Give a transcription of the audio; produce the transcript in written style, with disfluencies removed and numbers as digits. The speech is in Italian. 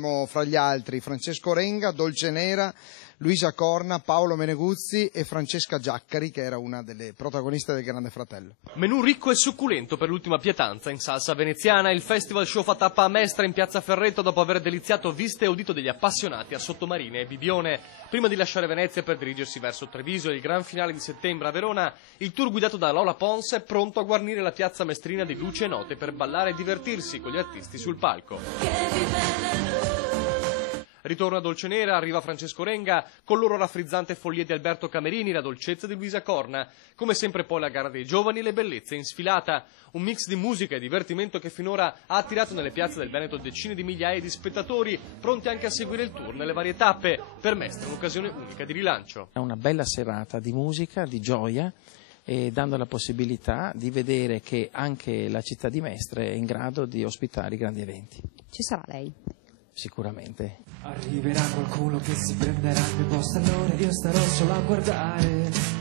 avremo fra gli altri Francesco Renga, Dolce Nera, Luisa Corna, Paolo Meneguzzi e Francesca Giaccari, che era una delle protagoniste del Grande Fratello. Menù ricco e succulento per l'ultima pietanza in salsa veneziana. Il festival show fa tappa a Mestre in piazza Ferretto dopo aver deliziato viste e udito degli appassionati a Sottomarine e Bibione. Prima di lasciare Venezia per dirigersi verso Treviso e il gran finale di settembre a Verona, il tour guidato da Lola Pons è pronto a guarnire la piazza mestrina di luci e note per ballare e divertirsi con gli artisti sul palco. Ritorno a Dolce Nera, arriva Francesco Renga, con loro raffrizzante follia di Alberto Camerini, la dolcezza di Luisa Corna. Come sempre poi la gara dei giovani e le bellezze in sfilata. Un mix di musica e divertimento che finora ha attirato nelle piazze del Veneto decine di migliaia di spettatori, pronti anche a seguire il tour nelle varie tappe. Per Mestre un'occasione unica di rilancio. È una bella serata di musica, di gioia, e dando la possibilità di vedere che anche la città di Mestre è in grado di ospitare i grandi eventi. Ci sarà lei? Sicuramente. Arriverà qualcuno che si prenderà il mio posto, allora io starò solo a guardare.